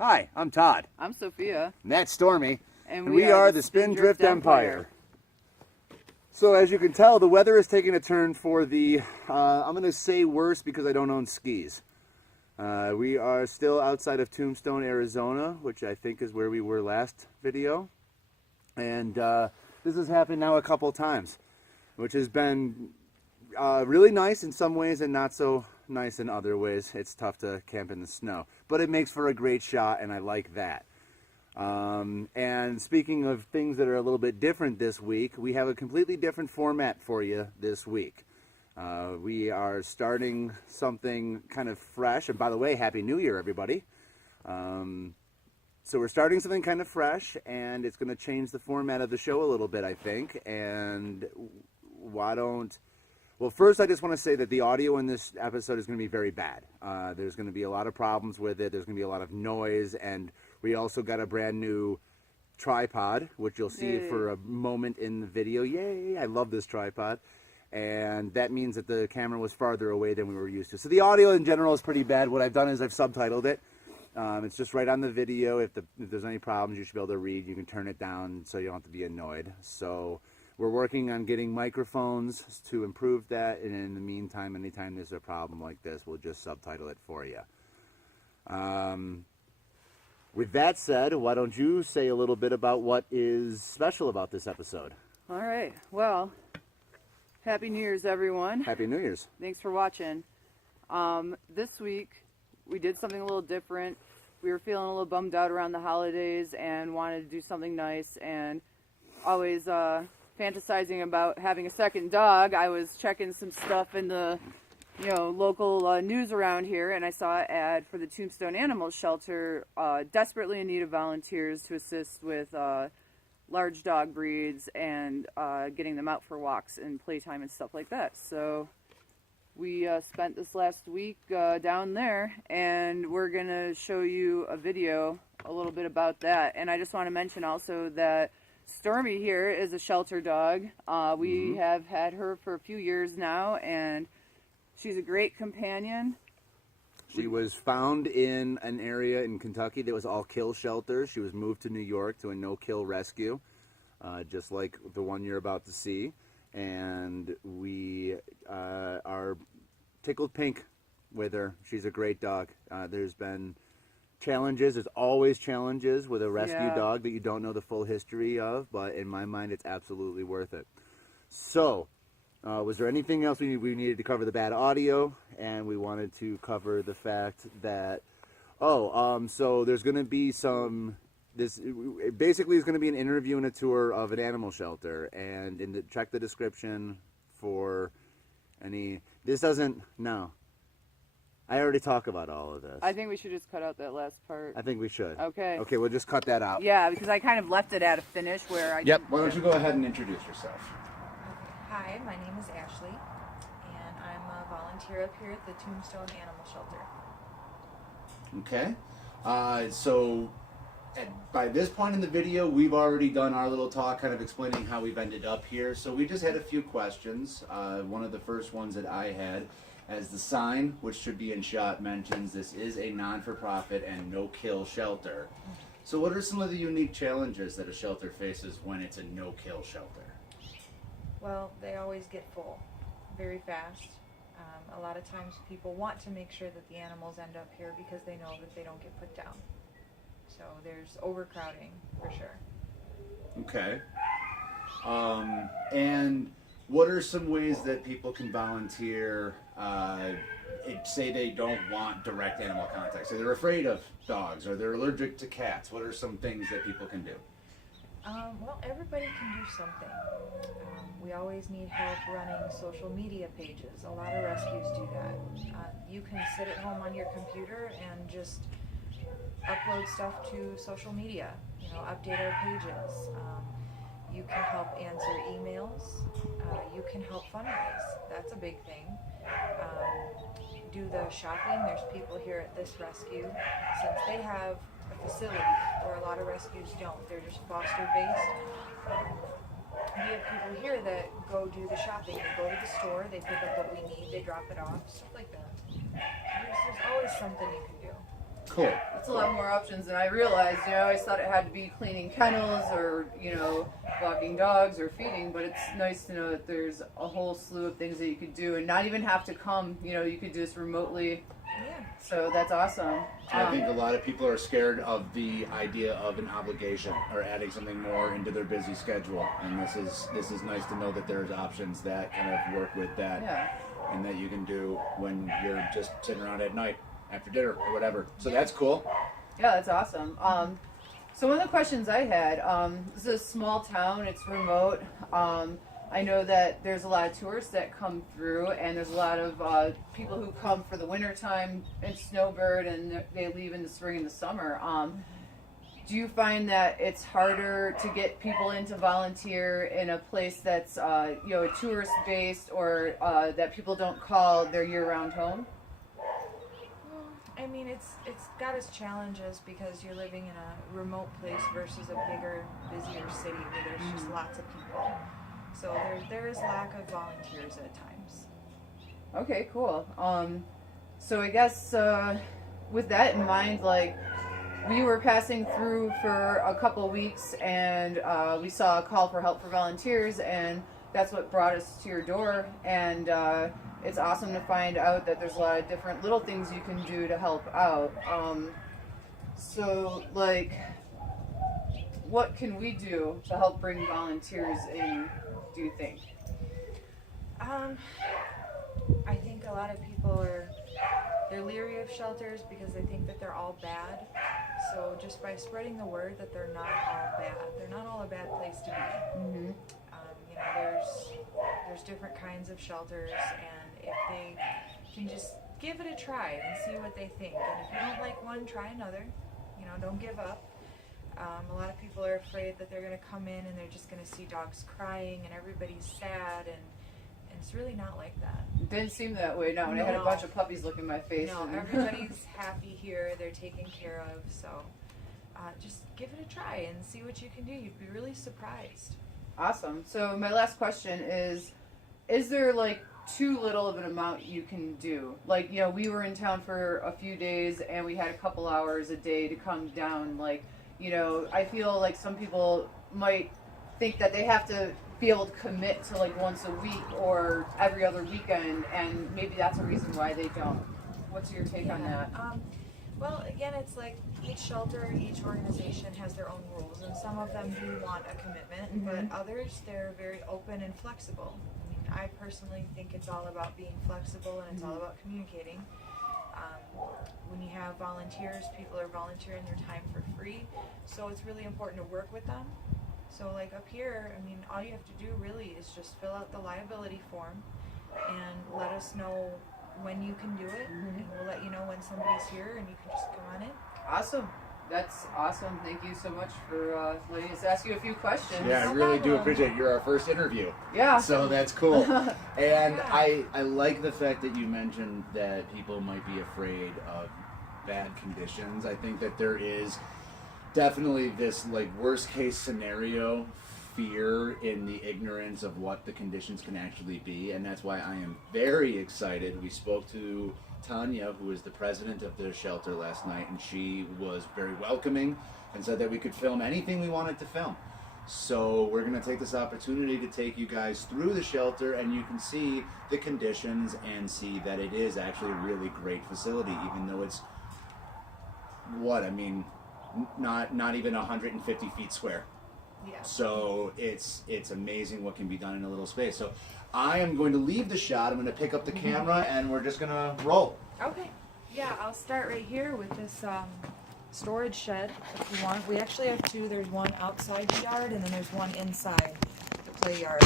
Hi, I'm Todd. I'm Sophia. And that's Stormy. And we are the Spindrift Empire. So as you can tell, the weather is taking a turn for the, I'm going to say worse because I don't own skis. We are still outside of Tombstone, Arizona, which I think is where we were last video. And this has happened now a couple times, which has been really nice in some ways and not so nice in other ways. It's tough to camp in the snow, but it makes for a great shot, and I like that. And speaking of things that are a little bit different this week, we have a completely different format for you this week. We are starting something kind of fresh, and by the way, Happy New Year, everybody. So we're starting something kind of fresh, and it's going to change the format of the show a little bit, I think. And well, first I just want to say that the audio in this episode is going to be very bad. There's going to be a lot of problems with it. There's going to be a lot of noise, and we also got a brand new tripod, which you'll see for a moment in the video. Yay! I love this tripod. And that means that the camera was farther away than we were used to. So the audio in general is pretty bad. What I've done is I've subtitled it. It's just right on the video. If there's any problems, you should be able to read. You can turn it down so you don't have to be annoyed. So we're working on getting microphones to improve that. And in the meantime, anytime there's a problem like this, we'll just subtitle it for you. With that said, why don't you say a little bit about what is special about this episode? All right. Well, Happy New Year's, everyone. Happy New Year's. Thanks for watching. This week, we did something a little different. We were feeling a little bummed out around the holidays and wanted to do something nice, and always fantasizing about having a second dog. I was checking some stuff in the local news around here, and I saw an ad for the Tombstone Animal Shelter, desperately in need of volunteers to assist with large dog breeds and getting them out for walks and playtime and stuff like that. So we spent this last week down there, and we're going to show you a video a little bit about that. And I just want to mention also that Stormy here is a shelter dog. We have had her for a few years now, and she's a great companion. She was found in an area in Kentucky that was all kill shelters. She was moved to New York to a no-kill rescue, just like the one you're about to see. And we are tickled pink with her. She's a great dog. There's been challenges. There's always challenges with a rescue dog that you don't know the full history of, but in my mind, it's absolutely worth it. So, was there anything else we needed to cover? The bad audio, and we wanted to cover the fact that, so there's going to be it basically is going to be an interview and a tour of an animal shelter, and check the description for any, I already talk about all of this. I think we should just cut out that last part. I think we should. Okay. Okay, we'll just cut that out. Yeah, because I kind of left it at a finish where I... Yep. Why don't you go ahead and introduce yourself? Hi, my name is Ashley, and I'm a volunteer up here at the Tombstone Animal Shelter. Okay. So by this point in the video, we've already done our little talk kind of explaining how we've ended up here. So we just had a few questions. One of the first ones that I had, as the sign, which should be in shot, mentions this is a non-for-profit and no-kill shelter. So what are some of the unique challenges that a shelter faces when it's a no-kill shelter? Well, they always get full very fast. A lot of times people want to make sure that the animals end up here because they know that they don't get put down. So there's overcrowding for sure. Okay. And what are some ways that people can volunteer, say they don't want direct animal contact, so they're afraid of dogs or they're allergic to cats? What are some things that people can do? Well, everybody can do something. We always need help running social media pages. A lot of rescues do that. You can sit at home on your computer and just upload stuff to social media, update our pages. You can help answer emails. You can help fundraise. That's a big thing. Do the shopping. There's people here at this rescue, since they have a facility where a lot of rescues don't. They're just foster based. We have people here that go do the shopping. They go to the store, they pick up what we need, they drop it off, stuff like that. There's always something you can do. Cool. It's a lot more options than I realized. You know, I always thought it had to be cleaning kennels or, you know, walking dogs or feeding, but it's nice to know that there's a whole slew of things that you could do and not even have to come. You know, you could just remotely. Yeah. So that's awesome. I think a lot of people are scared of the idea of an obligation or adding something more into their busy schedule, and this is nice to know that there's options that kind of work with that, Yeah. and that you can do when you're just sitting around at night after dinner or whatever. So that's cool. Yeah, that's awesome. So one of the questions I had, this is a small town, it's remote. I know that there's a lot of tourists that come through, and there's a lot of people who come for the winter time and snowbird, and they leave in the spring and the summer. Do you find that it's harder to get people in to volunteer in a place that's you know, tourist based, or that people don't call their year-round home? I mean, it's got its challenges because you're living in a remote place versus a bigger, busier city where there's just lots of people. So there is lack of volunteers at times. Okay, cool. So I guess with that in mind, like, we were passing through for a couple weeks, and we saw a call for help for volunteers, and that's what brought us to your door. And it's awesome to find out that there's a lot of different little things you can do to help out. So, like, what can we do to help bring volunteers in, do you think? I think a lot of people they're leery of shelters because they think that they're all bad. So just by spreading the word that they're not all bad, they're not all a bad place to be. Mm-hmm. You know, there's different kinds of shelters, and if they can just give it a try and see what they think, and if you don't like one, try another. You know, don't give up. A lot of people are afraid that they're going to come in and they're just going to see dogs crying and everybody's sad, and it's really not like that. It didn't seem that way, no. And I had a bunch of puppies look in my face. No, everybody's happy here. They're taken care of. So just give it a try and see what you can do. You'd be really surprised. Awesome. So my last question is there, like, too little of an amount you can do? Like, you know, we were in town for a few days and we had a couple hours a day to come down. Like, you know, I feel like some people might think that they have to be able to commit to, like, once a week or every other weekend, and maybe that's a reason why they don't. What's your take on that? Well, again, it's like each shelter, each organization has their own rules, and some of them do want a commitment, but others, they're very open and flexible. I mean, I personally think it's all about being flexible, and it's all about communicating. When you have volunteers, people are volunteering their time for free, so it's really important to work with them. So, like, up here, I mean, all you have to do really is just fill out the liability form and let us know when you can do it, and we'll let you know when somebody's here, and you can just come on in. Awesome. That's awesome. Thank you so much for letting us ask you a few questions. Yeah, I really do appreciate it. You're our first interview. Yeah. So that's cool. And Yeah. I like the fact that you mentioned that people might be afraid of bad conditions. I think that there is definitely this, like, worst case scenario fear in the ignorance of what the conditions can actually be, and that's why I am very excited. We spoke to Tanya, who is the president of the shelter, last night, and she was very welcoming and said that we could film anything we wanted to film. So we're going to take this opportunity to take you guys through the shelter, and you can see the conditions and see that it is actually a really great facility, even though it's not even 150 feet square. Yeah. So it's amazing what can be done in a little space. So I am going to leave the shot. I'm going to pick up the camera, and we're just going to roll. Okay. Yeah, I'll start right here with this storage shed, if you want. We actually have two. There's one outside the yard, and then there's one inside the play yard.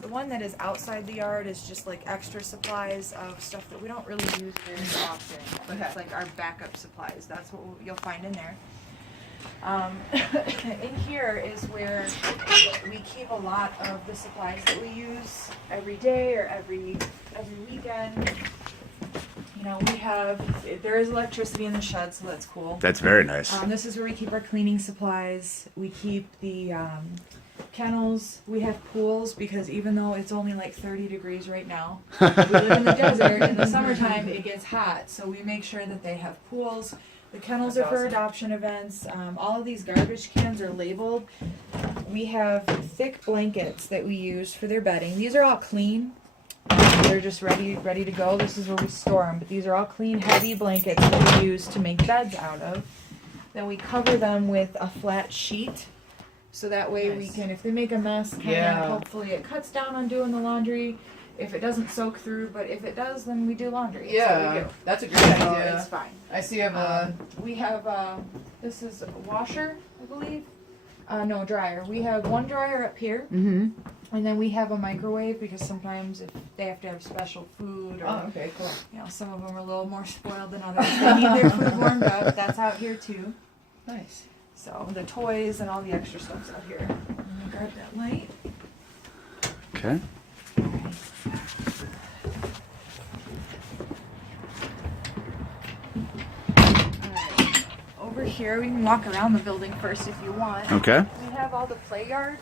The one that is outside the yard is just like extra supplies of stuff that we don't really use very often. But it's like our backup supplies. That's what you'll find in there. In here is where we keep a lot of the supplies that we use every day or every weekend. You know, there is electricity in the shed, so that's cool. That's very nice. This is where we keep our cleaning supplies. We keep the kennels. We have pools because even though it's only like 30 degrees right now, we live in the desert. In the summertime, it gets hot, so we make sure that they have pools. The kennels That's are for awesome. adoption events. All of these garbage cans are labeled. We have thick blankets that we use for their bedding. These are all clean. They're just ready to go. This is where we store them. But these are all clean, heavy blankets that we use to make beds out of. Then we cover them with a flat sheet. So that way we can, if they make a mess, hopefully it cuts down on doing the laundry. If it doesn't soak through, but if it does, then we do laundry. Yeah, that's a great So idea. it's fine. I see you have a. We have this is a washer, I believe. No, dryer. We have one dryer up here, Mm-hmm. and then we have a microwave because sometimes if they have to have special food, or Oh, okay, cool. you know, some of them are a little more spoiled than others. They need their food warmed up. That's out here too. Nice. So the toys and all the extra stuff's out here. I'm gonna grab that light. Okay. Alright. Over here, we can walk around the building first if you want. Okay. We have all the play yards.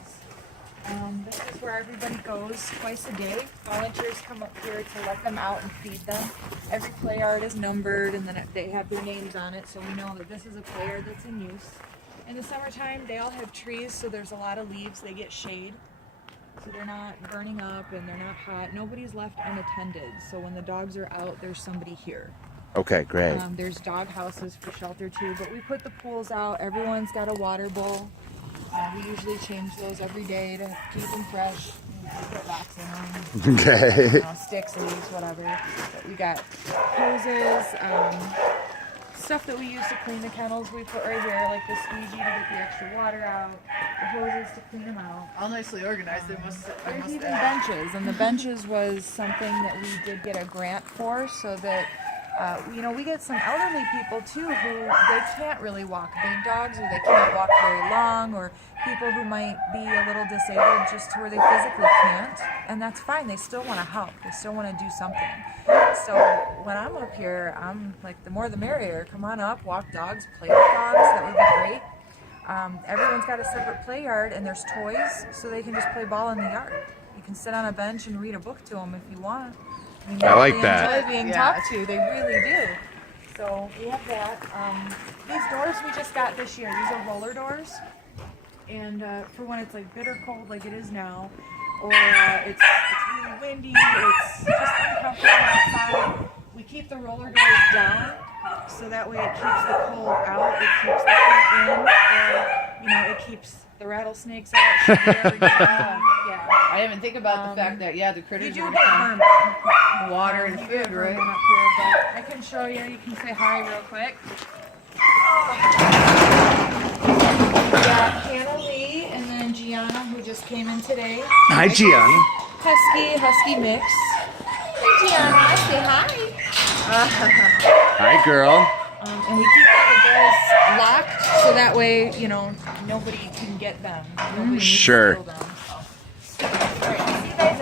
This is where everybody goes twice a day. Volunteers come up here to let them out and feed them. Every play yard is numbered, and then they have their names on it, so we know that this is a play yard that's in use. In the summertime, they all have trees, so there's a lot of leaves. They get shade, so they're not burning up and they're not hot. Nobody's left unattended, so when the dogs are out, there's somebody here. Okay, great. There's dog houses for shelter too, but we put the pools out. Everyone's got a water bowl. We usually change those every day to keep them fresh. Put rocks in them, Okay. sticks, leaves, whatever. But we got hoses, stuff that we use to clean the kennels. We put right here, like the squeegee to get the extra water out, the hoses to clean them out. All nicely organized. They must. There's even benches, and the benches was something that we did get a grant for, so that we get some elderly people too who they can't really walk big dogs, or they can't walk very long, or people who might be a little disabled just to where they physically can't, and that's fine. They still want to help. They still want to do something. So when I'm up here, I'm like, the more the merrier. Come on up, walk dogs, play with dogs. That would be great. Everyone's got a separate play yard, and there's toys, so they can just play ball in the yard. You can sit on a bench and read a book to them if you want. I like they that. enjoy being talked to. They really do. So we have that. These doors we just got this year. These are roller doors, and for when it's like bitter cold, like it is now, or it's really windy, it's just uncomfortable outside. We keep the roller doors down, so that way it keeps the cold out. It keeps the heat in, or it keeps the rattlesnakes out. Should we ever get them. Yeah. I didn't even think about the fact that the You critters do are get gonna vermin. come. Water and You food, get right? vermin up here, but I can show you. You can say hi real quick. We got Hannah Lee and then Gianna, who just came in today. Hi, Gianna. Husky mix. Hey Gianna, say hi. Hi, girl. And we keep all the doors locked, so that way, nobody can get them. Nobody needs to Sure. steal them. Alright, see you guys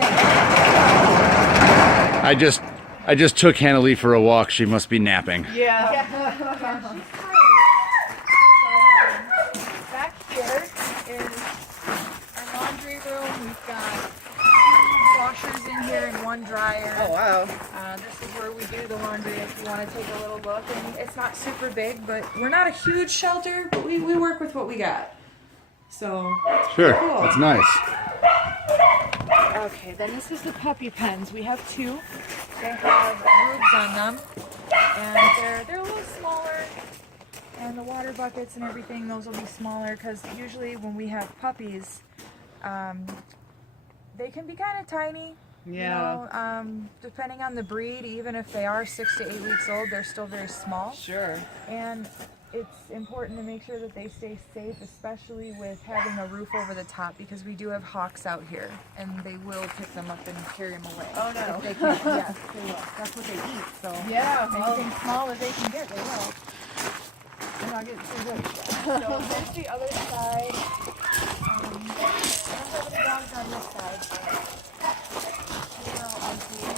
later. I just took Hannah Lee for a walk. She must be napping. Yeah. Yeah, she's tired. So, back here is our laundry room. We've got 2 washers in here and 1 dryer. Oh wow. This is where we do the laundry if you want to take a little look. And it's not super big, but we're not a huge shelter, but we work with what we got. So, Sure. cool. That's nice. Okay, then this is the puppy pens. We have 2. They have roofs on them, and they're a little smaller. And the water buckets and everything, those will be smaller, because usually when we have puppies, they can be kind of tiny. Yeah. Depending on the breed, even if they are 6 to 8 weeks old, they're still very small. Sure. And it's important to make sure that they stay safe, especially with having a roof over the top, because we do have hawks out here, and they will pick them up and carry them away. Oh, no. If they can. Yes, they will. That's what they eat. So Yeah. anything small that they can get, they will. They're not getting too good. So here's the other side. I don't have any dogs on this side. They're all empty. We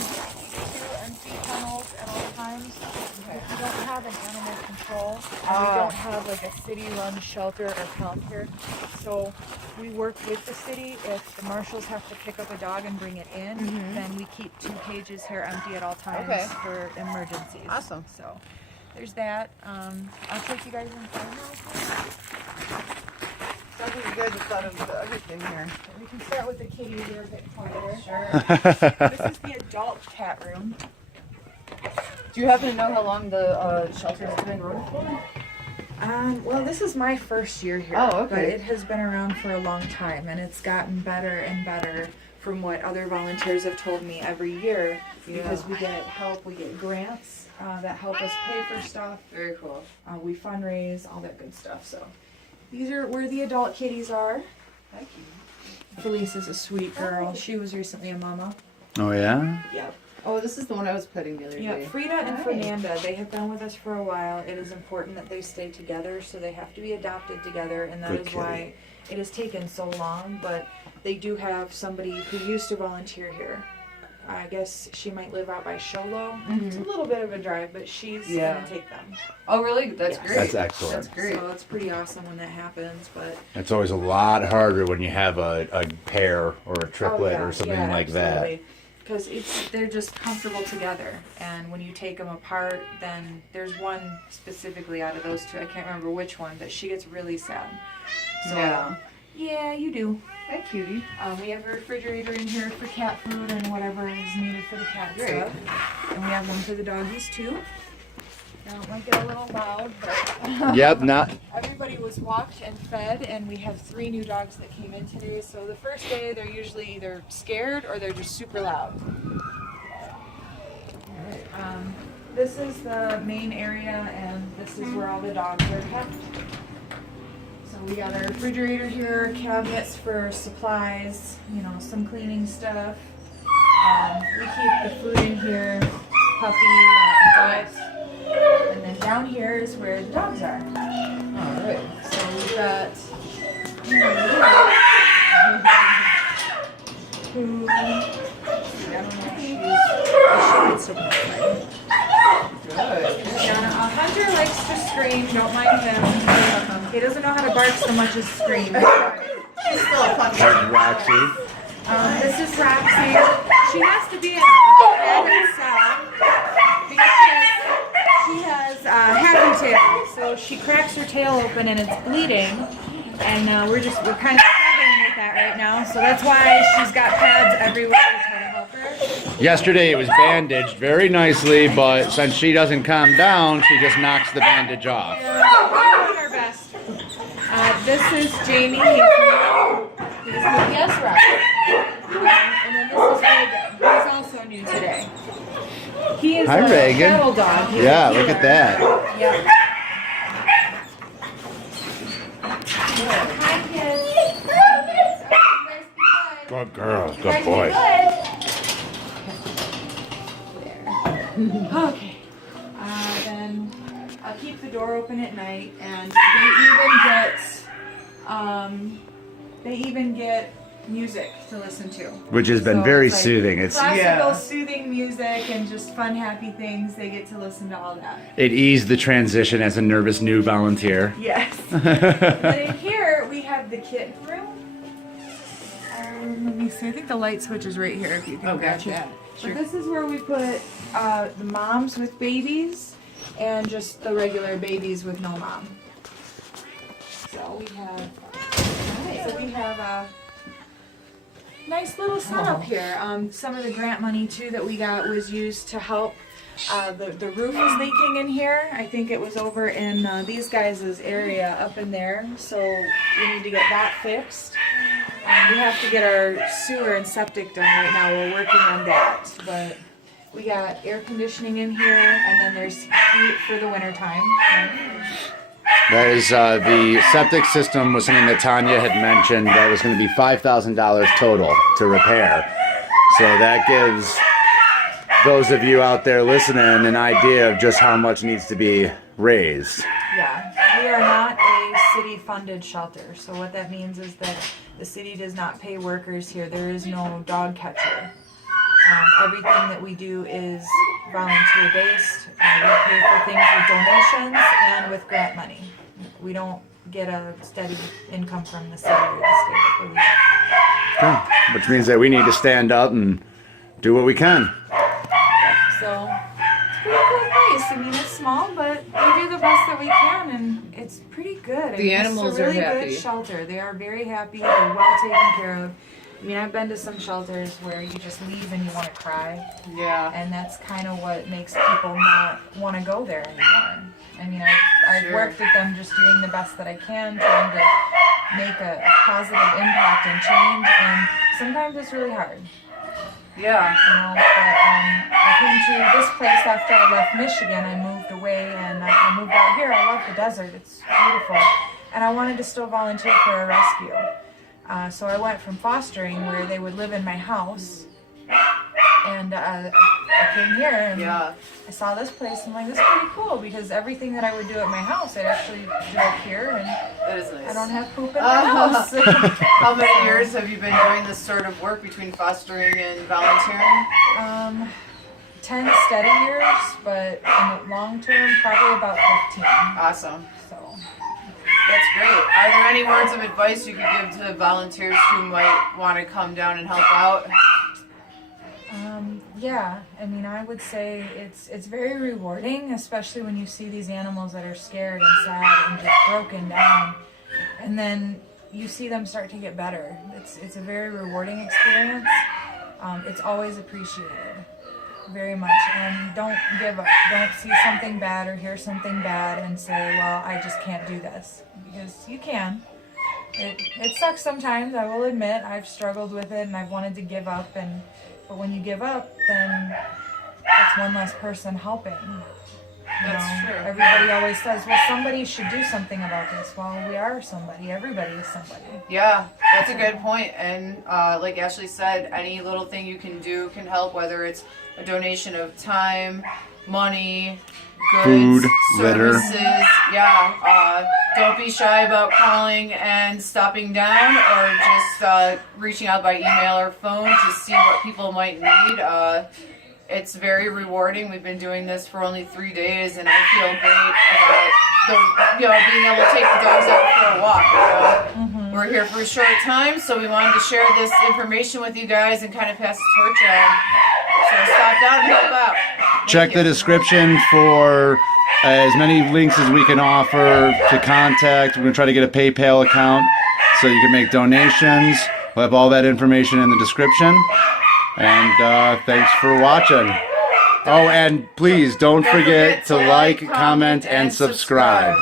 keep 2 empty tunnels at all times. If we don't have an animal control, and we don't have like a city-run shelter or pound here, so we work with the city. If the marshals have to pick up a dog and bring it in, then we keep 2 cages here empty at all times Okay. for emergencies. Awesome. So there's that. I'll take you guys inside now. Sounds like you guys have thought of everything here. We can start with the kitty. They're a bit quieter. Sure. This is the adult cat room. Do you happen to know how long the shelter has been running for? Well, this is my first year here. Oh, okay. But it has been around for a long time, and it's gotten better and better from what other volunteers have told me every year. Because we get help, we get grants that help us pay for stuff. Very cool. We fundraise, all that good stuff. So these are where the adult kitties are. Thank you. Felice is a sweet girl. She was recently a mama. Oh yeah. Yep. Oh, this is the one I was petting the other Yeah, day. Frida and Fernanda, they have been with us for a while. It is important that they stay together, so they have to be adopted together, and that Good is why it has taken so long. But they do have somebody who used to volunteer here. I guess she might live out by Sholo. It's a little bit of a drive, but she's gonna take them. Oh, really? That's Yes. great. That's excellent. That's great. So it's pretty awesome when that happens. But It's always a lot harder when you have a pair or a triplet or something like that. Because they're just comfortable together, and when you take them apart, then there's one specifically out of those two. I can't remember which one, but she gets really sad. So, yeah, you do. Hey, cutie. We have a refrigerator in here for cat food and whatever is needed for the cat stuff. And we have one for the doggies too. Now it might get a little loud, but Yep, not. everybody was walked and fed, and we have 3 new dogs that came in today. So the first day they're usually either scared or they're just super loud. This is the main area, and this is where all the dogs are kept. So we got our refrigerator here, cabinets for supplies, you know, some cleaning stuff. We keep the food in here, puppy, adults. And then down here is where the dogs are. Alright. So we've got who, I don't know if she's Good. Hunter likes to scream, don't mind him. He doesn't know how to bark so much as scream. She's still a fucking Roxy. This is Roxy. She has to be in a padded cell because she has happy tail. So she cracks her tail open and it's bleeding. And we're kind of struggling with that right now. So that's why she's got pads everywhere to try to help her. Yesterday it was bandaged very nicely, but since she doesn't calm down, she just knocks the bandage off. We're doing our best. This is Jamie. He's yes, right. And then this is Reagan. He's also new today. He is Hi, a Reagan. cattle dog. He's Yeah, a look at healer. that. Yep. Hi, kids. Good girl, You good guys boy. be good. There. Okay. Then I'll keep the door open at night, and they even get music to listen to. Which has been So very it's like soothing. It's classical, soothing music and just fun, happy things. They get to listen to all that. it eased the transition as a nervous new volunteer. Yes. But in here we have the kitten room. Let me see. I think the light switch is right here. If you can grab that. Sure. But this is where we put the moms with babies and just the regular babies with no mom. So we have a nice little setup here. Some of the grant money too that we got was used to help. The roof is leaking in here. I think it was over in these guys' area up in there. So we need to get that fixed. We have to get our sewer and septic done right now. We're working on that. But we got air conditioning in here, and then there's heat for the winter time. That is the septic system was something that Tanya had mentioned that was going to be $5,000 total to repair. So that gives those of you out there listening an idea of just how much needs to be raised. Yeah, we are not a city-funded shelter. So what that means is that the city does not pay workers here. There is no dog catcher. Everything that we do is volunteer-based. We pay for things with donations and with grant money. We don't get a steady income from the city or the state, I believe. Okay. Which means that we need to stand up and do what we can. So it's a pretty cool nice. I mean, it's small, but we do the best that we can, and it's pretty good. The animals it's a really are happy. good shelter. They are very happy. They're well taken care of. I mean, I've been to some shelters where you just leave and you want to cry, Yeah. and that's kind of what makes people not want to go there anymore. I mean, I've Sure. worked with them just doing the best that I can, trying to make a positive impact and change, and sometimes it's really hard. Yeah. You know, but I came to this place after I left Michigan. I moved away and I moved out here. I love the desert. It's beautiful. And I wanted to still volunteer for a rescue. So I went from fostering, where they would live in my house, and I came here and Yeah. I saw this place. I'm like, this is pretty cool, because everything that I would do at my house, I'd actually do up here, and That is nice. I don't have poop in my house. How many years have you been doing this sort of work between fostering and volunteering? 10 steady years, but in the long term, probably about 15. Awesome. So, That's great. Are there any words of advice you could give to volunteers who might want to come down and help out? yeah, I mean, I would say it's very rewarding, especially when you see these animals that are scared and sad and just broken down, and then you see them start to get better. It's a very rewarding experience. It's always appreciated, very much. And don't give up. Don't see something bad or hear something bad and say, well, I just can't do this, because you can. It sucks sometimes, I will admit. I've struggled with it and I've wanted to give up, but when you give up, then that's one less person helping. You That's know, true. Everybody always says, well, somebody should do something about this. Well, we are somebody. Everybody is somebody. Yeah, that's a good point. And like Ashley said, any little thing you can do can help, whether it's a donation of time, money, goods, Food, litter. services. Yeah, don't be shy about calling and stopping down, or just reaching out by email or phone to see what people might need. It's very rewarding. We've been doing this for only 3 days, and I feel great about being able to take the dogs out for a walk. We're here for a short time, so we wanted to share this information with you guys and kind of pass the torch on. So stop down and help out. Check the description for as many links as we can offer to contact. We're going to try to get a PayPal account so you can make donations. We'll have all that information in the description. And thanks for watching. Oh, and please don't forget to like, comment, and subscribe.